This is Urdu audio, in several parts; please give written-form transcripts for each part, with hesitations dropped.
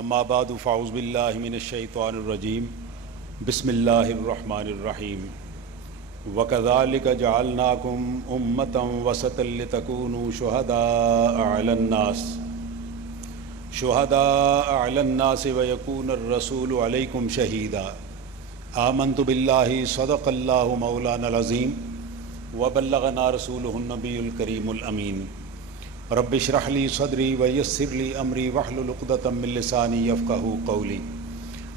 اما بعد فاعوذ باللہ من الشیطان الرجیم بسم اللہ الرحمن الرحیم وَكَذَلِكَ جَعَلْنَاكُمْ أُمَّةً وَسَطًا لِتَكُونُوا شُهَدَاءَ عَلَى النَّاسِ وَيَكُونَ الرَّسُولُ عَلَيْكُمْ شَهِيدًا آمَنْتُ بِاللَّهِ صَدَقَ اللَّهُ مَوْلَانَا الْعَظِيمُ وَبَلَّغَنَا رَسُولُهُ النَّبِيُّ الْكَرِيمُ الْأَمِينُ رب اشرح لي صدري ويسر لي امري واحلل عقدة من لساني يفقهوا قولي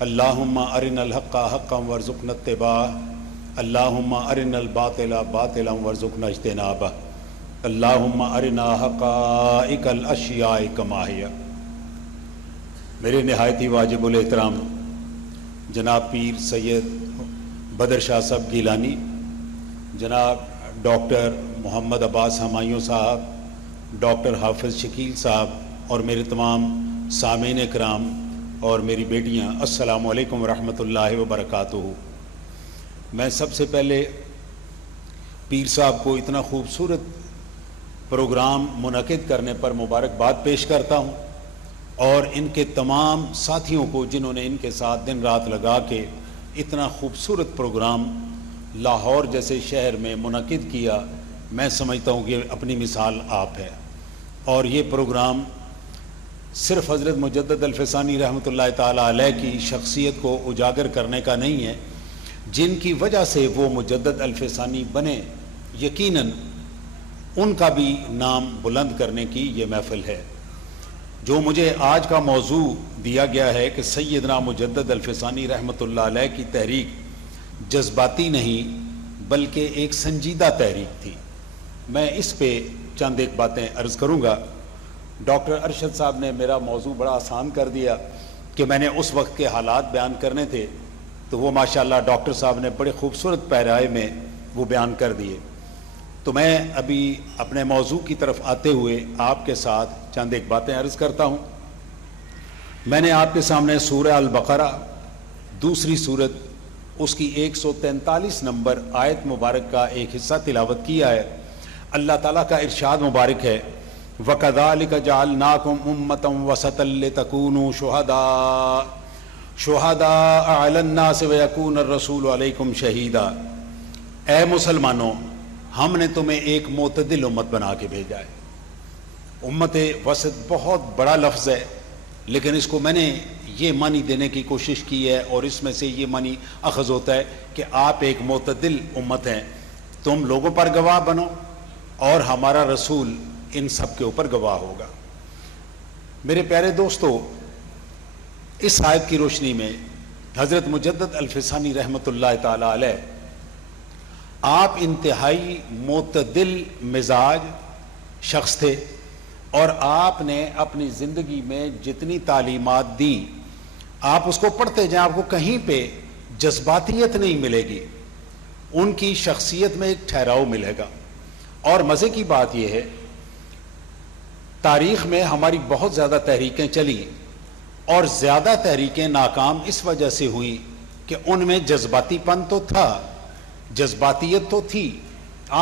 اللهم ارنا الحق حقا وارزقنا اتباعه اللهم ارنا الباطل باطلا وارزقنا اجتنابه اللهم ارنا حقائق الاشیاء كما هي۔ میرے نہایت ہی واجب الاحترام جناب پیر سید بدر شاہ صاحب گیلانی، جناب ڈاکٹر محمد عباس ہمایوں صاحب، ڈاکٹر حافظ شکیل صاحب اور میرے تمام سامعین کرام اور میری بیٹیاں، السلام علیکم ورحمۃ اللہ وبرکاتہ۔ میں سب سے پہلے پیر صاحب کو اتنا خوبصورت پروگرام منعقد کرنے پر مبارکباد پیش کرتا ہوں، اور ان کے تمام ساتھیوں کو جنہوں نے ان کے ساتھ دن رات لگا کے اتنا خوبصورت پروگرام لاہور جیسے شہر میں منعقد کیا۔ میں سمجھتا ہوں کہ اپنی مثال آپ ہے، اور یہ پروگرام صرف حضرت مجدد الفسانی رحمۃ اللہ تعالیٰ علیہ کی شخصیت کو اجاگر کرنے کا نہیں ہے، جن کی وجہ سے وہ مجدد الفسانی بنے، یقیناً ان کا بھی نام بلند کرنے کی یہ محفل ہے۔ جو مجھے آج کا موضوع دیا گیا ہے کہ سیدنا مجدد الفسانی رحمۃ اللہ علیہ کی تحریک جذباتی نہیں بلکہ ایک سنجیدہ تحریک تھی، میں اس پہ چند ایک باتیں عرض کروں گا۔ ڈاکٹر ارشد صاحب نے میرا موضوع بڑا آسان کر دیا کہ میں نے اس وقت کے حالات بیان کرنے تھے، تو وہ ماشاءاللہ ڈاکٹر صاحب نے بڑے خوبصورت پیرائے میں وہ بیان کر دیے۔ تو میں ابھی اپنے موضوع کی طرف آتے ہوئے آپ کے ساتھ چند ایک باتیں عرض کرتا ہوں۔ میں نے آپ کے سامنے سورہ البقرہ دوسری سورت اس کی 143 نمبر آیت مبارک کا ایک حصہ تلاوت کیا ہے۔ اللہ تعالیٰ کا ارشاد مبارک ہے، وَكَذَلِكَ جَعَلْنَاكُمْ أُمَّةً وَسَطًا لِتَكُونُوا شُهَدَاءَ عَلَى النَّاسِ وَيَكُونَ الرَّسُولُ عَلَيْكُمْ شَهِيدًا۔ اے مسلمانوں، ہم نے تمہیں ایک معتدل امت بنا کے بھیجا ہے۔ امت وسط بہت بڑا لفظ ہے، لیکن اس کو میں نے یہ معنی دینے کی کوشش کی ہے، اور اس میں سے یہ معنی اخذ ہوتا ہے کہ آپ ایک معتدل امت ہیں، تم لوگوں پر گواہ بنو اور ہمارا رسول ان سب کے اوپر گواہ ہوگا۔ میرے پیارے دوستو، اس آیت کی روشنی میں حضرت مجدد الفسانی رحمۃ اللہ تعالی علیہ آپ انتہائی معتدل مزاج شخص تھے، اور آپ نے اپنی زندگی میں جتنی تعلیمات دی آپ اس کو پڑھتے جائیں، آپ کو کہیں پہ جذباتیت نہیں ملے گی، ان کی شخصیت میں ایک ٹھہراؤ ملے گا۔ اور مزے کی بات یہ ہے، تاریخ میں ہماری بہت زیادہ تحریکیں چلی، اور زیادہ تحریکیں ناکام اس وجہ سے ہوئی کہ ان میں جذباتی پن تو تھا، جذباتیت تو تھی۔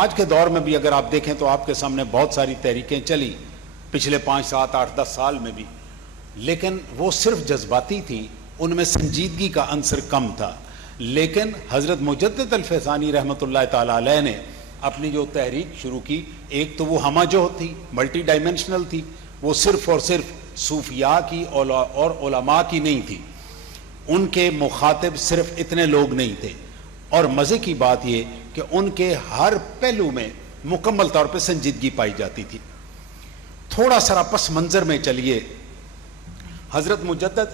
آج کے دور میں بھی اگر آپ دیکھیں تو آپ کے سامنے بہت ساری تحریکیں چلی پچھلے 5 7 8 10 سال میں بھی، لیکن وہ صرف جذباتی تھی، ان میں سنجیدگی کا عنصر کم تھا۔ لیکن حضرت مجدد الفسانی رحمۃ اللہ تعالیٰ علیہ نے اپنی جو تحریک شروع کی، ایک تو وہ ہمہ جو تھی، ملٹی ڈائمینشنل تھی، وہ صرف اور صرف صوفیاء کی اور علماء کی نہیں تھی، ان کے مخاطب صرف اتنے لوگ نہیں تھے، اور مزے کی بات یہ کہ ان کے ہر پہلو میں مکمل طور پہ سنجیدگی پائی جاتی تھی۔ تھوڑا سا پس منظر میں چلیے، حضرت مجدد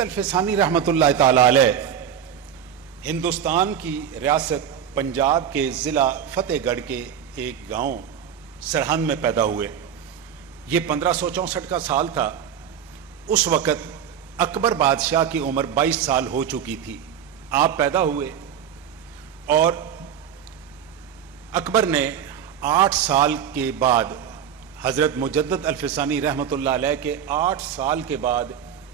الفسانی رحمۃ اللہ تعالی علیہ ہندوستان کی ریاست پنجاب کے ضلع فتح گڑھ کے ایک گاؤں سرہند میں پیدا ہوئے۔ یہ 1564 کا سال تھا۔ اس وقت اکبر بادشاہ کی عمر 22 سال ہو چکی تھی، آپ پیدا ہوئے، اور اکبر نے 8 سال کے بعد حضرت مجدد الفسانی رحمۃ اللہ علیہ کے 8 سال کے بعد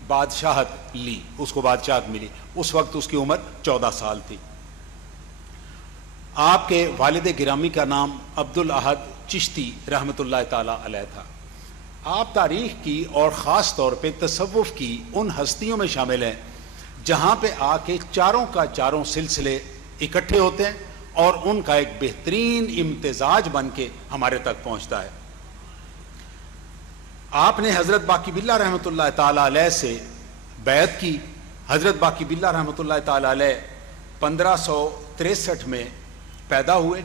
بادشاہت لی، اس کو بادشاہت ملی۔ اس وقت اس کی عمر 14 سال تھی۔ آپ کے والد گرامی کا نام عبد الاحد چشتی رحمۃ اللہ تعالی علیہ تھا۔ آپ تاریخ کی اور خاص طور پہ تصوف کی ان ہستیوں میں شامل ہیں جہاں پہ آ کے چاروں کا چاروں سلسلے اکٹھے ہوتے ہیں اور ان کا ایک بہترین امتزاج بن کے ہمارے تک پہنچتا ہے۔ آپ نے حضرت باقی باللہ رحمۃ اللہ تعالی علیہ سے بیعت کی۔ حضرت باقی باللہ رحمۃ اللہ تعالی علیہ 1563 میں پیدا ہوئے،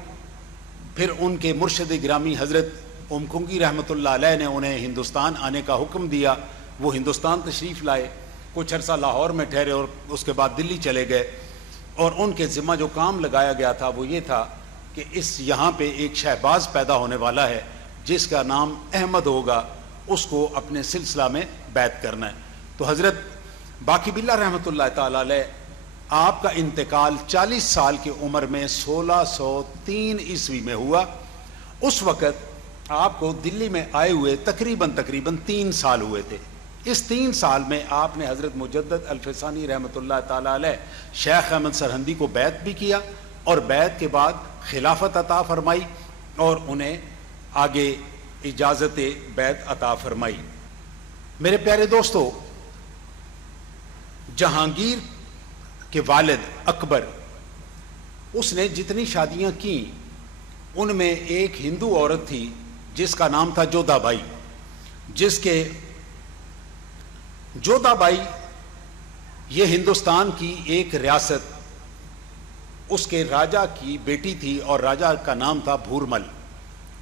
پھر ان کے مرشد گرامی حضرت ام کنگی رحمۃ اللہ علیہ نے انہیں ہندوستان آنے کا حکم دیا۔ وہ ہندوستان تشریف لائے، کچھ عرصہ لاہور میں ٹھہرے اور اس کے بعد دلی چلے گئے، اور ان کے ذمہ جو کام لگایا گیا تھا وہ یہ تھا کہ یہاں پہ ایک شہباز پیدا ہونے والا ہے جس کا نام احمد ہوگا، اس کو اپنے سلسلہ میں بیعت کرنا ہے۔ تو حضرت باقی باللہ رحمۃ اللہ تعالی علیہ آپ کا انتقال 40 سال کی عمر میں 1603 عیسوی میں ہوا۔ اس وقت آپ کو دلی میں آئے ہوئے تقریباً 3 سال ہوئے تھے۔ اس 3 سال میں آپ نے حضرت مجدد الفسانی رحمۃ اللہ تعالی علیہ شیخ احمد سرہندی کو بیعت بھی کیا، اور بیعت کے بعد خلافت عطا فرمائی اور انہیں آگے اجازت بیعت عطا فرمائی۔ میرے پیارے دوستو، جہانگیر کے والد اکبر، اس نے جتنی شادیاں کی ان میں ایک ہندو عورت تھی جس کا نام تھا جودھا بائی، جودھا بائی یہ ہندوستان کی ایک ریاست، اس کے راجا کی بیٹی تھی اور راجا کا نام تھا بھورمل،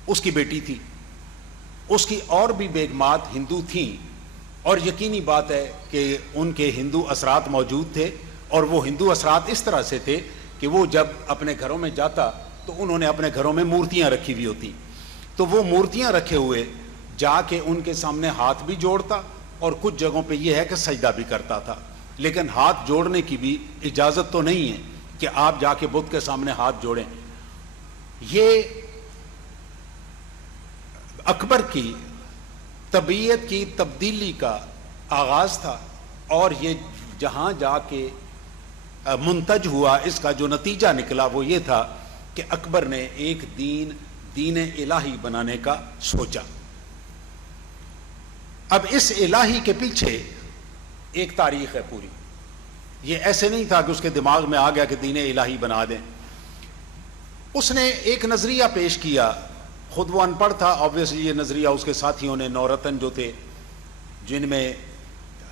اس کی بیٹی تھی۔ اس کی اور بھی بیگمات ہندو تھیں، اور یقینی بات ہے کہ ان کے ہندو اثرات موجود تھے، اور وہ ہندو اثرات اس طرح سے تھے کہ وہ جب اپنے گھروں میں جاتا تو انہوں نے اپنے گھروں میں مورتیاں رکھی ہوئی ہوتی، تو وہ مورتیاں رکھے ہوئے جا کے ان کے سامنے ہاتھ بھی جوڑتا، اور کچھ جگہوں پہ یہ ہے کہ سجدہ بھی کرتا تھا، لیکن ہاتھ جوڑنے کی بھی اجازت تو نہیں ہے کہ آپ جا کے بت کے سامنے ہاتھ جوڑیں۔ یہ اکبر کی طبیعت کی تبدیلی کا آغاز تھا، اور یہ جہاں جا کے منتج ہوا، اس کا جو نتیجہ نکلا وہ یہ تھا کہ اکبر نے ایک دین الہی بنانے کا سوچا۔ اب اس الہی کے پیچھے ایک تاریخ ہے پوری، یہ ایسے نہیں تھا کہ اس کے دماغ میں آ گیا کہ دین الہی بنا دیں۔ اس نے ایک نظریہ پیش کیا، خود وہ ان پڑھ تھا، آبویسلی یہ نظریہ اس کے ساتھیوں نے، نورتن جو تھے جن میں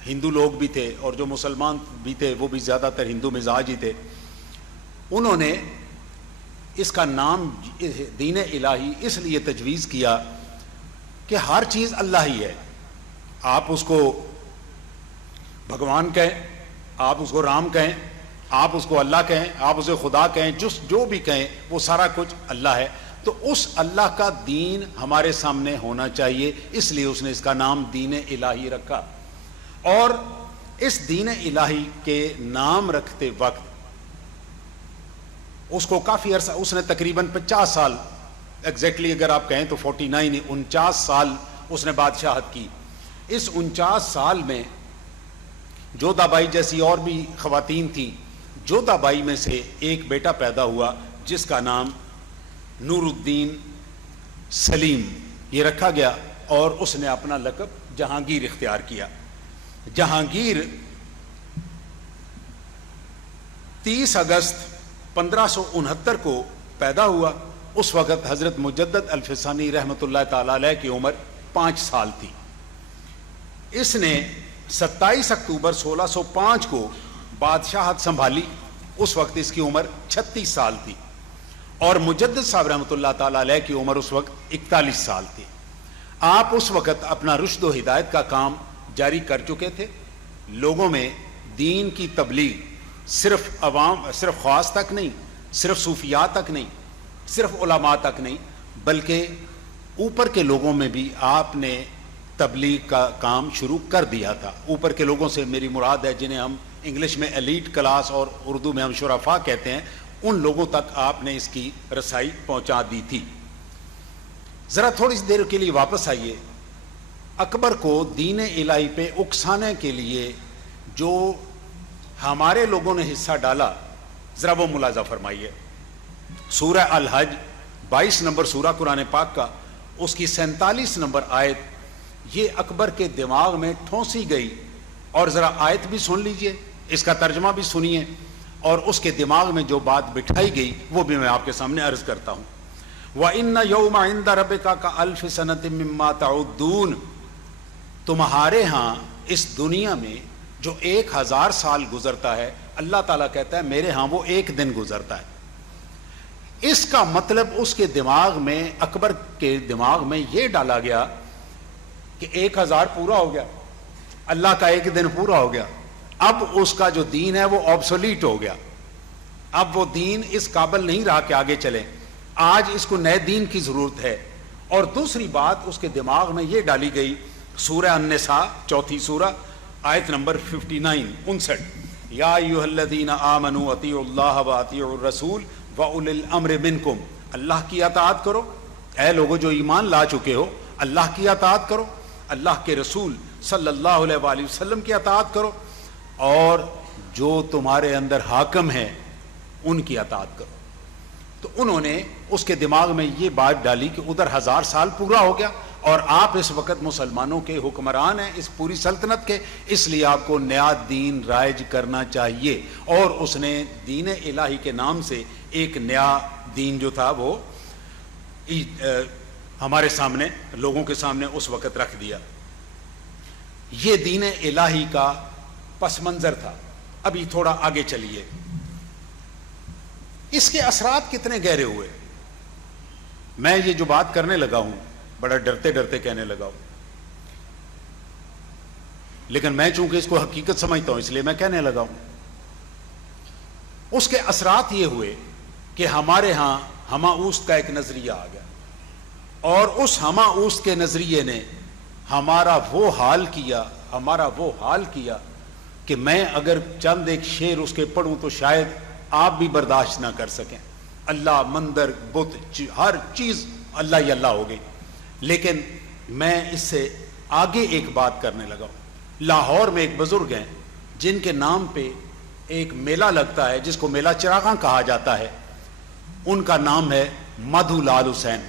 ہندو لوگ بھی تھے اور جو مسلمان بھی تھے وہ بھی زیادہ تر ہندو مزاج ہی تھے، انہوں نے اس کا نام دین الہی اس لیے تجویز کیا کہ ہر چیز اللہ ہی ہے، آپ اس کو بھگوان کہیں، آپ اس کو رام کہیں، آپ اس کو اللہ کہیں، آپ اسے خدا کہیں، جو بھی کہیں وہ سارا کچھ اللہ ہے۔ تو اس اللہ کا دین ہمارے سامنے ہونا چاہیے، اس لیے اس نے اس کا نام دین الہی رکھا۔ اور اس دین الہی کے نام رکھتے وقت اس کو کافی عرصہ، اس نے تقریباً 50 سال ایگزیکٹلی اگر آپ کہیں تو 49 سال اس نے بادشاہت کی۔ اس 49 سال میں جودھا بائی جیسی اور بھی خواتین تھیں، جودھا بائی میں سے ایک بیٹا پیدا ہوا جس کا نام نور الدین سلیم یہ رکھا گیا، اور اس نے اپنا لقب جہانگیر اختیار کیا۔ جہانگیر 30 اگست 1569 کو پیدا ہوا۔ اس وقت حضرت مجدد الفسانی رحمۃ اللہ تعالی علیہ کی عمر 5 سال تھی۔ اس نے 27 اکتوبر 1605 کو بادشاہت سنبھالی، اس وقت اس کی عمر 36 سال تھی، اور مجدد صاحب رحمۃ اللہ تعالی علیہ کی عمر اس وقت 41 سال تھی۔ آپ اس وقت اپنا رشد و ہدایت کا کام جاری کر چکے تھے، لوگوں میں دین کی تبلیغ صرف خواص تک نہیں، صرف صوفیاء تک نہیں، صرف علماء تک نہیں، بلکہ اوپر کے لوگوں میں بھی آپ نے تبلیغ کا کام شروع کر دیا تھا۔ اوپر کے لوگوں سے میری مراد ہے جنہیں ہم انگلش میں ایلیٹ کلاس اور اردو میں ہم شرفاء کہتے ہیں، ان لوگوں تک آپ نے اس کی رسائی پہنچا دی تھی۔ ذرا تھوڑی سی دیر کے لیے واپس آئیے، اکبر کو دین الہی پہ اکسانے کے لیے جو ہمارے لوگوں نے حصہ ڈالا ذرا وہ ملاحظہ فرمائیے۔ سورہ الحج 22 نمبر سورہ قرآن پاک کا، اس کی 47 نمبر آیت، یہ اکبر کے دماغ میں ٹھونسی گئی. اور ذرا آیت بھی سن لیجئے, اس کا ترجمہ بھی سنیے, اور اس کے دماغ میں جو بات بٹھائی گئی وہ بھی میں آپ کے سامنے عرض کرتا ہوں. وَإِنَّ يَوْمَ عِنْدَ رَبِّكَ كَأَلْفِ سَنَةٍ مِّمَّا تَعُدُّونَ, تمہارے ہاں اس دنیا میں جو 1000 سال گزرتا ہے, اللہ تعالیٰ کہتا ہے میرے ہاں وہ ایک دن گزرتا ہے. اس کا مطلب اس کے دماغ میں, اکبر کے دماغ میں یہ ڈالا گیا کہ 1000 پورا ہو گیا, اللہ کا ایک دن پورا ہو گیا, اب اس کا جو دین ہے وہ آبسولیٹ ہو گیا, اب وہ دین اس قابل نہیں رہا کہ آگے چلے, آج اس کو نئے دین کی ضرورت ہے. اور دوسری بات اس کے دماغ میں یہ ڈالی گئی, سورہ النساء 4 سورہ آیت نمبر 59. یا ایھا الذین آمنوا اطیعوا اللہ واطیعوا الرسول واولی الامر منکم, اللہ کی اطاعت کرو, اے لوگوں جو ایمان لا چکے ہو اللہ کی اطاعت کرو, اللہ کے رسول صلی اللہ علیہ وآلہ وسلم کی اطاعت کرو, اور جو تمہارے اندر حاکم ہیں ان کی اطاعت کرو. تو انہوں نے اس کے دماغ میں یہ بات ڈالی کہ ادھر 1000 سال پورا ہو گیا اور آپ اس وقت مسلمانوں کے حکمران ہیں اس پوری سلطنت کے, اس لیے آپ کو نیا دین رائج کرنا چاہیے. اور اس نے دین الہی کے نام سے ایک نیا دین جو تھا وہ ہمارے سامنے, لوگوں کے سامنے اس وقت رکھ دیا. یہ دین الہی کا پس منظر تھا. ابھی تھوڑا آگے چلیے, اس کے اثرات کتنے گہرے ہوئے. میں یہ جو بات کرنے لگا ہوں بڑا ڈرتے ڈرتے کہنے لگا ہوں, لیکن میں چونکہ اس کو حقیقت سمجھتا ہوں اس لیے میں کہنے لگا ہوں. اس کے اثرات یہ ہوئے کہ ہمارے ہاں ہمہ اوست کا ایک نظریہ آ گیا, اور اس ہمہ اوست کے نظریے نے ہمارا وہ حال کیا کہ میں اگر چند ایک شعر اس کے پڑھوں تو شاید آپ بھی برداشت نہ کر سکیں. اللہ, مندر, بت, ہر چیز اللہ ہی اللہ ہو گئی. لیکن میں اس سے آگے ایک بات کرنے لگا ہوں. لاہور میں ایک بزرگ ہیں جن کے نام پہ ایک میلہ لگتا ہے جس کو میلہ چراغاں کہا جاتا ہے. ان کا نام ہے مادھو لال حسین.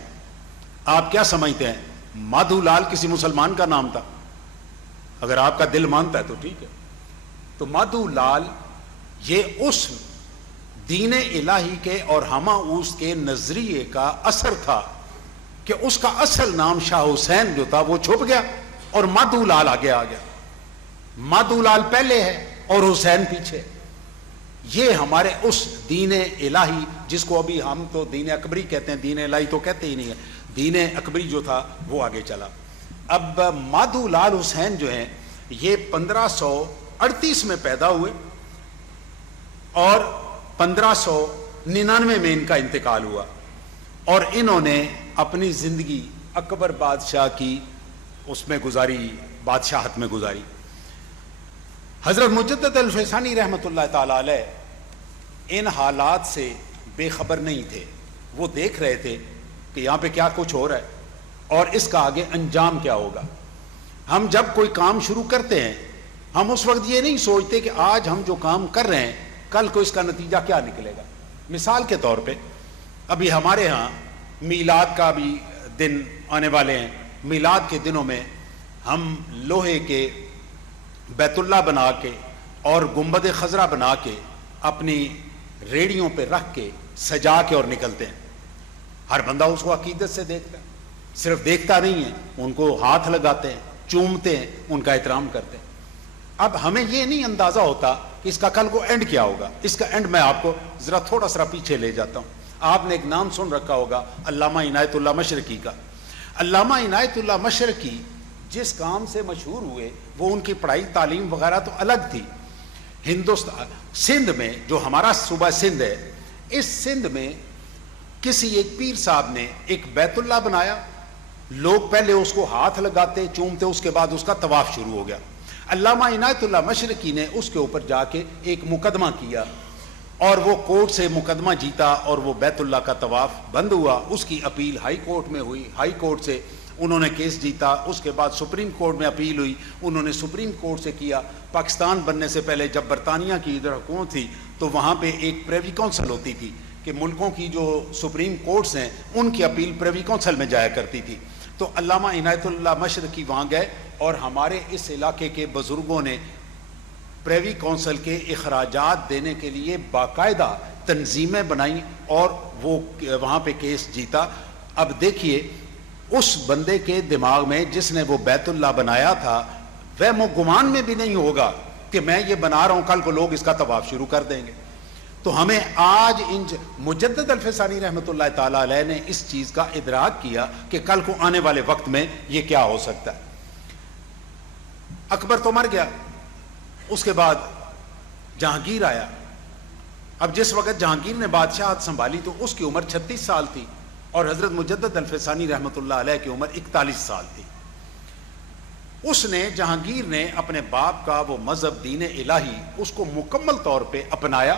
آپ کیا سمجھتے ہیں مادھو لال کسی مسلمان کا نام تھا؟ اگر آپ کا دل مانتا ہے تو ٹھیک ہے. تو مادھو لال یہ اس دین الہی کے اور ہمہ اوست کے نظریے کا اثر تھا کہ اس کا اصل نام شاہ حسین جو تھا وہ چھپ گیا اور مادھو لال آگے آ گیا. مادھو لال پہلے ہے اور حسین پیچھے. یہ ہمارے اس دین الہی جس کو ابھی ہم تو دین اکبری کہتے ہیں, دین الہی تو کہتے ہی نہیں ہے, دین اکبری جو تھا وہ آگے چلا. اب مادھو لال حسین جو ہیں یہ 1538 میں پیدا ہوئے اور 1599 میں ان کا انتقال ہوا, اور انہوں نے اپنی زندگی اکبر بادشاہ کی اس میں گزاری, بادشاہت میں گزاری. حضرت مجدد الفیسانی رحمۃ اللہ تعالی علیہ ان حالات سے بے خبر نہیں تھے. وہ دیکھ رہے تھے کہ یہاں پہ کیا کچھ ہو رہا ہے اور اس کا آگے انجام کیا ہوگا. ہم جب کوئی کام شروع کرتے ہیں ہم اس وقت یہ نہیں سوچتے کہ آج ہم جو کام کر رہے ہیں کل کو اس کا نتیجہ کیا نکلے گا. مثال کے طور پہ ابھی ہمارے ہاں میلاد کا بھی دن آنے والے ہیں. میلاد کے دنوں میں ہم لوہے کے بیت اللہ بنا کے اور گنبد خضرا بنا کے اپنی ریڑیوں پہ رکھ کے سجا کے اور نکلتے ہیں. ہر بندہ اس کو عقیدت سے دیکھتا ہے, صرف دیکھتا نہیں ہے, ان کو ہاتھ لگاتے ہیں, چومتے ہیں, ان کا احترام کرتے ہیں. اب ہمیں یہ نہیں اندازہ ہوتا کہ اس کا کل کو اینڈ کیا ہوگا. اس کا اینڈ میں آپ کو ذرا تھوڑا سا پیچھے لے جاتا ہوں. آپ نے ایک نام سن رکھا ہوگا علامہ عنایت اللہ مشرقی کا. علامہ عنایت اللہ مشرقی جس کام سے مشہور ہوئے وہ ان کی پڑھائی تعلیم وغیرہ تو الگ تھی. ہندوستان سندھ میں جو ہمارا صوبہ سندھ ہے, اس سندھ میں کسی ایک پیر صاحب نے ایک بیت اللہ بنایا. لوگ پہلے اس کو ہاتھ لگاتے, چومتے, اس کے بعد اس کا طواف شروع ہو گیا. علامہ عنایت اللہ مشرقی نے اس کے اوپر جا کے ایک مقدمہ کیا اور وہ کورٹ سے مقدمہ جیتا اور وہ بیت اللہ کا طواف بند ہوا. اس کی اپیل ہائی کورٹ میں ہوئی, ہائی کورٹ سے انہوں نے کیس جیتا. اس کے بعد سپریم کورٹ میں اپیل ہوئی, انہوں نے سپریم کورٹ سے کیا. پاکستان بننے سے پہلے جب برطانیہ کی ادھر حکومت تھی تو وہاں پہ ایک پریوی کونسل ہوتی تھی کہ ملکوں کی جو سپریم کورٹس ہیں ان کی اپیل پریوی کونسل میں جایا کرتی تھی. تو علامہ عنایت اللہ مشرقی وہاں گئے اور ہمارے اس علاقے کے بزرگوں نے پریوی کونسل کے اخراجات دینے کے لیے باقاعدہ تنظیمیں بنائیں اور وہ وہاں پہ کیس جیتا. اب دیکھیے اس بندے کے دماغ میں جس نے وہ بیت اللہ بنایا تھا وہم و گمان میں بھی نہیں ہوگا کہ میں یہ بنا رہا ہوں کل کو لوگ اس کا طواف شروع کر دیں گے. تو ہمیں آج مجدد الفسانی رحمۃ اللہ تعالی علیہ نے اس چیز کا ادراک کیا کہ کل کو آنے والے وقت میں یہ کیا ہو سکتا ہے. اکبر تو مر گیا, اس کے بعد جہانگیر آیا. اب جس وقت جہانگیر نے بادشاہت سنبھالی تو اس کی عمر 36 سال تھی اور حضرت مجدد الفسانی رحمۃ اللہ علیہ کی عمر 41 سال تھی. اس نے جہانگیر نے اپنے باپ کا وہ مذہب دین الہی اس کو مکمل طور پہ اپنایا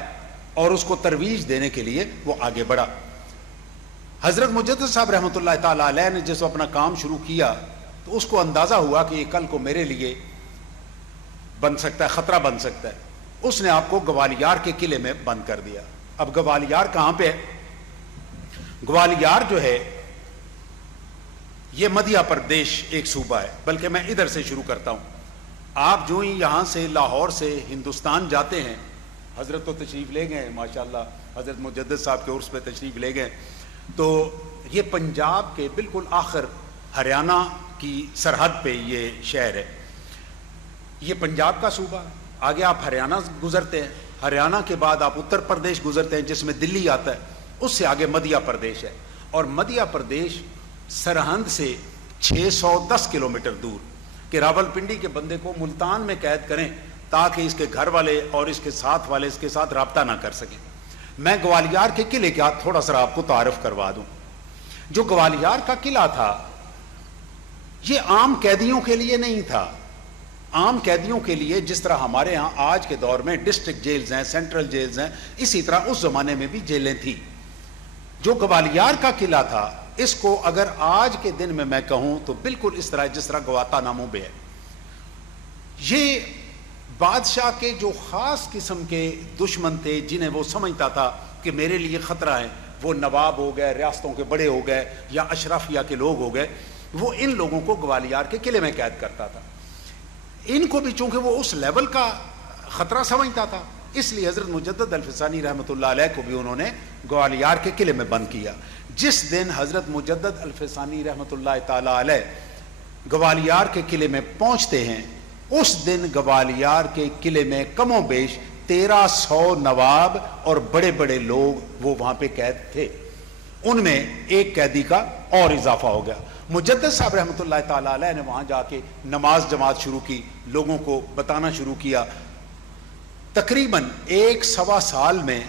اور اس کو ترویج دینے کے لیے وہ آگے بڑھا. حضرت مجدد صاحب رحمۃ اللہ تعالی علیہ نے جس اپنا کام شروع کیا تو اس کو اندازہ ہوا کہ یہ کل کو میرے لیے بن سکتا ہے, خطرہ بن سکتا ہے. اس نے آپ کو گوالیار کے قلعے میں بند کر دیا. اب گوالیار کہاں پہ ہے؟ گوالیار جو ہے یہ مدھیہ پردیش ایک صوبہ ہے, بلکہ میں ادھر سے شروع کرتا ہوں. آپ جو ہی یہاں سے لاہور سے ہندوستان جاتے ہیں, حضرت تو تشریف لے گئے ماشاءاللہ, حضرت مجدد صاحب کے عرس پہ تشریف لے گئے, تو یہ پنجاب کے بالکل آخر ہریانہ کی سرحد پہ یہ شہر ہے. یہ پنجاب کا صوبہ, آگے آپ ہریانہ گزرتے ہیں, ہریانہ کے بعد آپ اتر پردیش گزرتے ہیں جس میں دلی آتا ہے, اس سے آگے مدھیہ پردیش ہے. اور مدھیہ پردیش سرحد سے 610 کلومیٹر دور کہ راولپنڈی کے بندے کو ملتان میں قید کریں تاکہ اس کے گھر والے اور اس کے ساتھ والے اس کے ساتھ رابطہ نہ کر سکیں. میں گوالیار کے قلعے کا تھوڑا سا آپ کو تعارف کروا دوں. جو گوالیار کا قلعہ تھا یہ عام قیدیوں کے لیے نہیں تھا. عام قیدیوں کے لیے جس طرح ہمارے ہاں آج کے دور میں ڈسٹرکٹ جیلز ہیں, سینٹرل جیلز ہیں, اسی طرح اس زمانے میں بھی جیلیں تھیں. جو گوالیار کا قلعہ تھا اس کو اگر آج کے دن میں کہوں تو بالکل اس طرح جس طرح گواتانامو بے ہے. یہ بادشاہ کے جو خاص قسم کے دشمن تھے جنہیں وہ سمجھتا تھا کہ میرے لیے خطرہ ہے, وہ نواب ہو گئے, ریاستوں کے بڑے ہو گئے یا اشرافیہ کے لوگ ہو گئے, وہ ان لوگوں کو گوالیار کے قلعے میں قید کرتا تھا. ان کو بھی چونکہ وہ اس لیول کا خطرہ سمجھتا تھا اس لیے حضرت مجدد الفسانی رحمۃ اللہ علیہ کو بھی انہوں نے گوالیار کے قلعے میں بند کیا. جس دن حضرت مجدد الفسانی رحمۃ اللہ تعالی علیہ گوالیار کے قلعے میں پہنچتے ہیں اس دن گوالیار کے قلعے میں کم و بیش 1300 نواب اور بڑے بڑے لوگ وہ وہاں پہ قید تھے. ان میں ایک قیدی کا اور اضافہ ہو گیا. مجدد صاحب رحمۃ اللہ تعالی علیہ نے وہاں جا کے نماز جماعت شروع کی, لوگوں کو بتانا شروع کیا. تقریباً 1.25 سال میں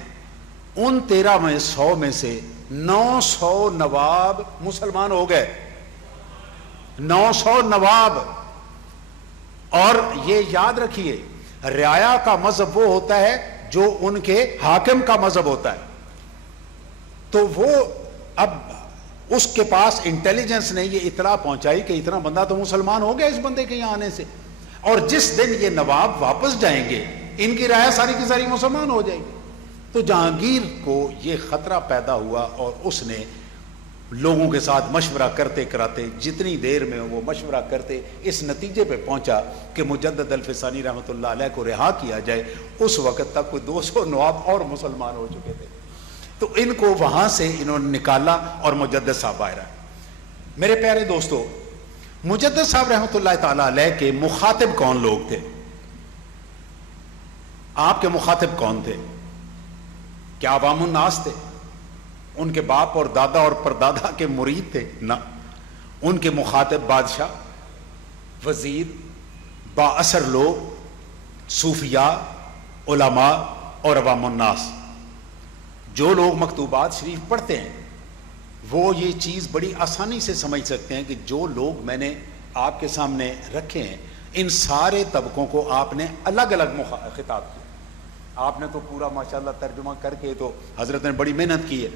ان 1300 میں سے 900 نواب مسلمان ہو گئے. 900 نواب. اور یہ یاد رکھیے رعایا کا مذہب وہ ہوتا ہے جو ان کے حاکم کا مذہب ہوتا ہے. تو وہ اب اس کے پاس انٹیلیجنس نے یہ اطلاع پہنچائی کہ اتنا بندہ تو مسلمان ہو گیا اس بندے کے یہاں آنے سے, اور جس دن یہ نواب واپس جائیں گے ان کی رعایا ساری کی ساری مسلمان ہو جائے گی. تو جہانگیر کو یہ خطرہ پیدا ہوا اور اس نے لوگوں کے ساتھ مشورہ کرتے کراتے جتنی دیر میں وہ مشورہ کرتے اس نتیجے پہ پہنچا کہ مجدد الفسانی رحمۃ اللہ علیہ کو رہا کیا جائے. اس وقت تک کوئی 200 نواب اور مسلمان ہو چکے تھے. تو ان کو وہاں سے انہوں نے نکالا اور مجدد صاحب آئے. میرے پیارے دوستو, مجدد صاحب رحمۃ اللہ تعالی علیہ کے مخاطب کون لوگ تھے؟ آپ کے مخاطب کون تھے؟ کیا عوام الناس تھے؟ ان کے باپ اور دادا اور پردادا کے مرید تھے؟ نہ. ان کے مخاطب بادشاہ, وزیر, با اثر لوگ, صوفیاء, علماء اور عوام الناس. جو لوگ مکتوبات شریف پڑھتے ہیں وہ یہ چیز بڑی آسانی سے سمجھ سکتے ہیں کہ جو لوگ میں نے آپ کے سامنے رکھے ہیں ان سارے طبقوں کو آپ نے الگ الگ خطاب کیا. آپ نے تو پورا ماشاءاللہ ترجمہ کر کے تو حضرت نے بڑی محنت کی ہے,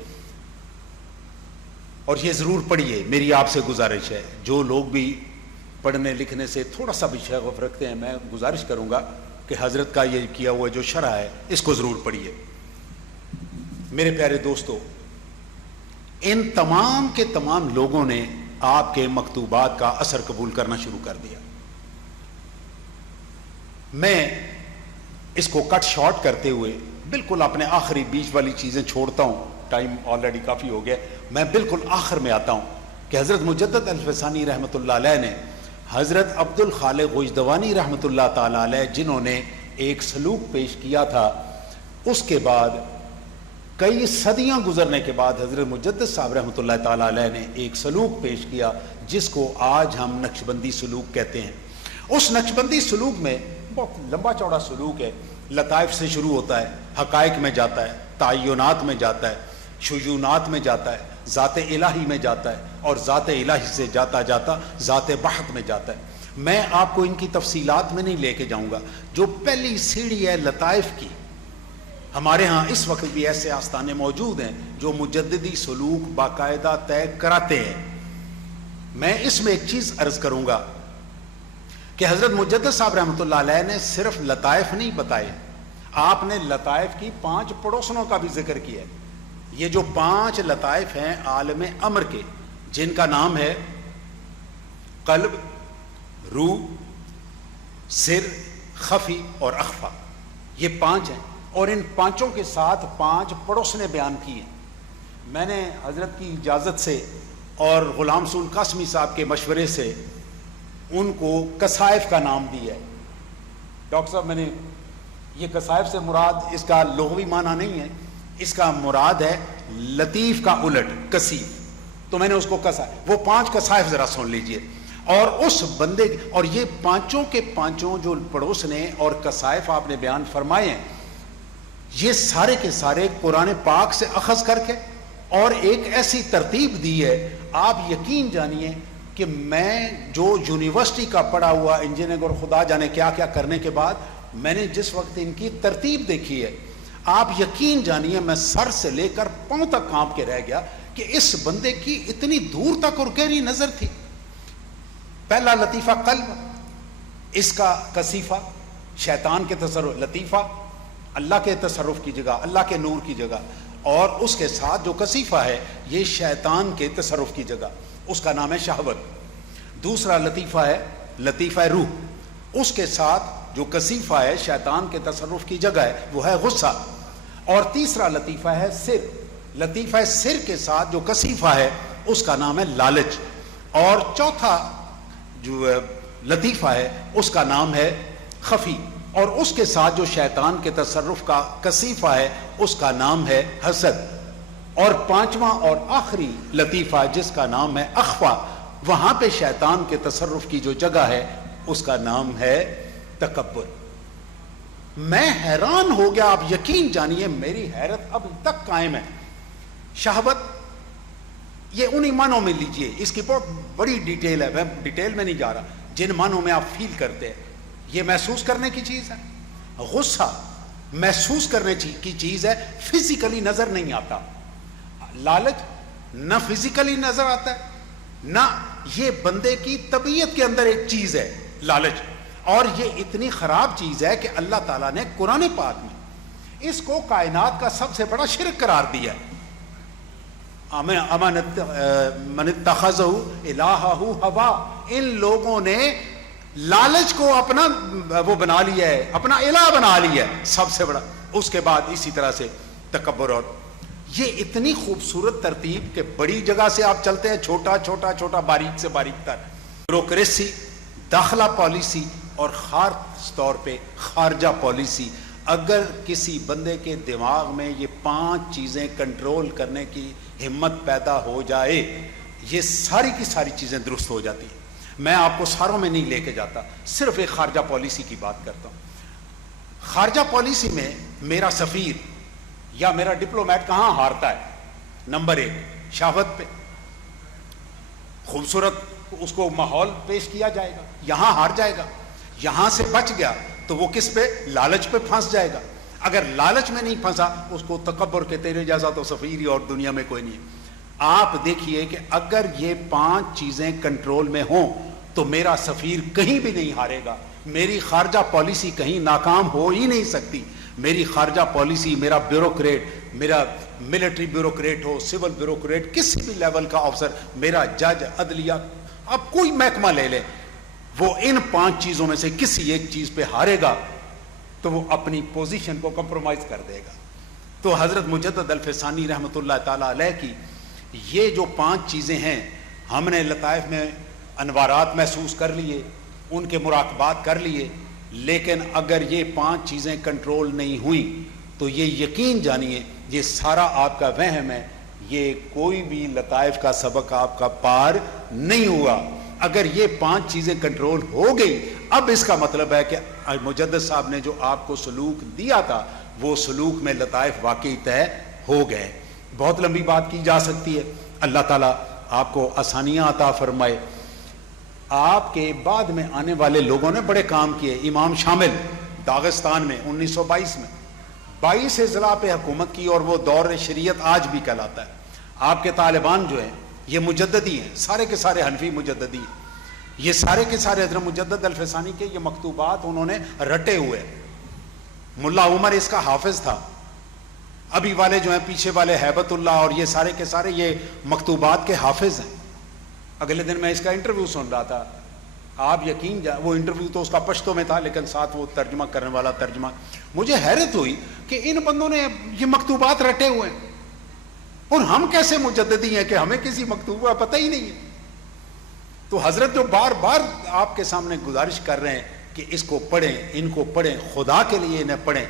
اور یہ ضرور پڑھیے. میری آپ سے گزارش ہے, جو لوگ بھی پڑھنے لکھنے سے تھوڑا سا بھی شغف رکھتے ہیں میں گزارش کروں گا کہ حضرت کا یہ کیا ہوا جو شرح ہے اس کو ضرور پڑھیے. میرے پیارے دوستو, ان تمام کے تمام لوگوں نے آپ کے مکتوبات کا اثر قبول کرنا شروع کر دیا۔ میں اس کو کٹ شارٹ کرتے ہوئے بالکل اپنے آخری بیچ والی چیزیں چھوڑتا ہوں، ٹائم آلریڈی کافی ہو گیا، میں بالکل آخر میں آتا ہوں کہ حضرت مجدد الفسانی رحمۃ اللہ علیہ نے حضرت عبد الخالق غوثدوانی رحمۃ اللہ تعالی علیہ جنہوں نے ایک سلوک پیش کیا تھا، اس کے بعد کئی صدیاں گزرنے کے بعد حضرت مجدد صاحب رحمۃ اللہ تعالی علیہ نے ایک سلوک پیش کیا جس کو آج ہم نقشبندی سلوک کہتے ہیں۔ اس نقشبندی سلوک میں بہت لمبا چوڑا سلوک ہے، لطائف سے شروع ہوتا ہے، حقائق میں جاتا ہے، تعینات میں جاتا ہے، شجونات میں جاتا ہے، ذات الہی میں جاتا ہے، اور ذات الہی سے جاتا جاتا ذات بحق میں جاتا ہے۔ میں آپ کو ان کی تفصیلات میں نہیں لے کے جاؤں گا۔ جو پہلی سیڑھی ہے لطائف کی، ہمارے ہاں اس وقت بھی ایسے آستانے موجود ہیں جو مجددی سلوک باقاعدہ طے کراتے ہیں۔ میں اس میں ایک چیز عرض کروں گا کہ حضرت مجدد صاحب رحمۃ اللہ علیہ نے صرف لطائف نہیں بتائے، آپ نے لطائف کی 5 پڑوسنوں کا بھی ذکر کیا ہے۔ یہ جو 5 لطائف ہیں عالم امر کے، جن کا نام ہے قلب، روح، سر، خفی اور اخفا، یہ 5 ہیں، اور ان 5 کے ساتھ 5 پڑوسنے بیان کیے۔ میں نے حضرت کی اجازت سے اور غلام رسول قاسمی صاحب کے مشورے سے ان کو کسائف کا نام دیا ہے۔ ڈاکٹر صاحب، میں نے یہ کسائف سے مراد اس کا لغوی معنی نہیں ہے، اس کا مراد ہے لطیف کا الٹ کثیف، تو میں نے اس کو کسائف، وہ 5 کسائف ذرا سن لیجئے۔ اور اس بندے، اور یہ 5 کے 5 جو پڑوسنے اور کسائف آپ نے بیان فرمائے ہیں، یہ سارے کے سارے قرآن پاک سے اخذ کر کے اور ایک ایسی ترتیب دی ہے، آپ یقین جانیے کہ میں جو یونیورسٹی کا پڑھا ہوا انجینئرنگ اور خدا جانے کیا کیا کرنے کے بعد میں نے جس وقت ان کی ترتیب دیکھی ہے، آپ یقین جانیے میں سر سے لے کر پاؤں تک کانپ کے رہ گیا کہ اس بندے کی اتنی دور تک اور گہری نظر تھی۔ پہلا لطیفہ قلب، اس کا کثیفہ شیطان کے تصرف، لطیفہ اللہ کے تصرف کی جگہ، اللہ کے نور کی جگہ، اور اس کے ساتھ جو کثیفہ ہے یہ شیطان کے تصرف کی جگہ، اس کا نام ہے شہوت۔ دوسرا لطیفہ ہے لطیفہ روح، اس کے ساتھ جو کثیفہ ہے شیطان کے تصرف کی جگہ ہے وہ ہے غصہ۔ اور تیسرا لطیفہ ہے سر، لطیفہ سر کے ساتھ جو کثیفہ ہے اس کا نام ہے لالچ۔ اور چوتھا جو لطیفہ ہے اس کا نام ہے خفی، اور اس کے ساتھ جو شیطان کے تصرف کا کثیفہ ہے اس کا نام ہے حسد۔ اور 5واں اور آخری لطیفہ جس کا نام ہے اخفا، وہاں پہ شیطان کے تصرف کی جو جگہ ہے اس کا نام ہے تکبر۔ میں حیران ہو گیا، آپ یقین جانیے میری حیرت اب تک قائم ہے۔ شہوت یہ انہی معنوں میں لیجئے، اس کی بہت بڑی ڈیٹیل ہے، میں ڈیٹیل میں نہیں جا رہا، جن معنوں میں آپ فیل کرتے ہیں یہ محسوس کرنے کی چیز ہے۔ غصہ محسوس کرنے کی چیز ہے، فزیکلی نظر نہیں آتا۔ لالچ نہ فزیکلی نظر آتا ہے، نہ یہ بندے کی طبیعت کے اندر ایک چیز ہے لالچ، اور یہ اتنی خراب چیز ہے کہ اللہ تعالیٰ نے قرآن پاک میں اس کو کائنات کا سب سے بڑا شرک قرار دیا ہے۔ من اتخذہ الہہ ہوا، ان لوگوں نے لالچ کو اپنا وہ بنا لیا ہے، اپنا الہ بنا لیا ہے سب سے بڑا۔ اس کے بعد اسی طرح سے تکبر، اور یہ اتنی خوبصورت ترتیب کہ بڑی جگہ سے آپ چلتے ہیں، چھوٹا چھوٹا چھوٹا باریک سے باریک تر، بیوروکریسی، داخلہ پالیسی اور خاص طور پہ خارجہ پالیسی۔ اگر کسی بندے کے دماغ میں یہ 5 چیزیں کنٹرول کرنے کی ہمت پیدا ہو جائے، یہ ساری کی ساری چیزیں درست ہو جاتی ہیں۔ میں آپ کو ساروں میں نہیں لے کے جاتا، صرف ایک خارجہ پالیسی کی بات کرتا ہوں۔ خارجہ پالیسی میں میرا سفیر یا میرا ڈپلومیٹ کہاں ہارتا ہے؟ نمبر 1 شہوت پہ، خوبصورت اس کو ماحول پیش کیا جائے گا، یہاں ہار جائے گا۔ یہاں سے بچ گیا تو وہ کس پہ؟ لالچ پہ پھنس جائے گا۔ اگر لالچ میں نہیں پھنسا اس کو تکبر کے تیرے جیسا تو سفیر ہی اور دنیا میں کوئی نہیں ہے۔ آپ دیکھیے کہ اگر یہ 5 چیزیں کنٹرول میں ہوں تو میرا سفیر کہیں بھی نہیں ہارے گا، میری خارجہ پالیسی کہیں ناکام ہو ہی نہیں سکتی۔ میری خارجہ پالیسی، میرا بیوروکریٹ، میرا ملٹری بیوروکریٹ ہو، سول بیوروکریٹ، کسی بھی لیول کا افسر، میرا جج، عدلیہ، آپ کوئی محکمہ لے لیں، وہ ان 5 چیزوں میں سے کسی ایک چیز پہ ہارے گا تو وہ اپنی پوزیشن کو کمپرومائز کر دے گا. تو حضرت مجدد الفسانی رحمۃ اللہ تعالیٰ علیہ کی یہ جو 5 چیزیں ہیں، ہم نے لطائف میں انوارات محسوس کر لیے، ان کے مراقبات کر لیے، لیکن اگر یہ 5 چیزیں کنٹرول نہیں ہوئیں تو یہ یقین جانیے یہ سارا آپ کا وہم ہے، یہ کوئی بھی لطائف کا سبق آپ کا پار نہیں ہوا. اگر یہ 5 چیزیں کنٹرول ہو گئی، اب اس کا مطلب ہے کہ مجدد صاحب نے جو آپ کو سلوک دیا تھا وہ سلوک میں لطائف واقعی طے ہو گئے. بہت لمبی بات کی جا سکتی ہے. اللہ تعالیٰ آپ کو آسانیاں عطا فرمائے. آپ کے بعد میں آنے والے لوگوں نے بڑے کام کیے. امام شامل داغستان میں 1922 میں 22 اضلاع پہ حکومت کی، اور وہ دور شریعت آج بھی کہلاتا ہے. آپ کے طالبان جو ہیں یہ مجددی ہیں، سارے کے سارے حنفی مجددی ہیں. یہ سارے کے سارے حضرت مجدد الفسانی کے یہ مکتوبات انہوں نے رٹے ہوئے. ملا عمر اس کا حافظ تھا. ابھی والے جو ہیں پیچھے والے ہیبت اللہ اور یہ سارے کے سارے یہ مکتوبات کے حافظ ہیں. اگلے دن میں اس کا انٹرویو سن رہا تھا. آپ یقین وہ انٹرویو تو اس کا پشتو میں تھا لیکن ساتھ وہ ترجمہ کرنے والا ترجمہ. مجھے حیرت ہوئی کہ ان بندوں نے یہ مکتوبات رٹے ہوئے ہیں اور ہم کیسے مجددی ہیں کہ ہمیں کسی مکتوب کا پتہ ہی نہیں ہے. تو حضرت جو بار بار آپ کے سامنے گزارش کر رہے ہیں کہ اس کو پڑھیں، ان کو پڑھیں، خدا کے لیے انہیں پڑھیں،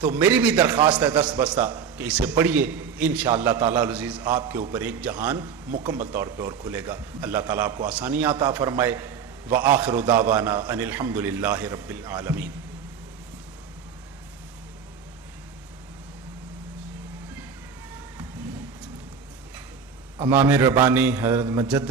تو میری بھی درخواست ہے دست بستہ کہ اسے پڑھیے. انشاءاللہ تعالیٰ العزیز آپ کے اوپر ایک جہان مکمل طور پہ اور کھلے گا. اللہ تعالیٰ آپ کو آسانی عطا فرمائے. وآخر دعوانا ان الحمد للہ رب العالمین. امام ربانی حضرت مجدد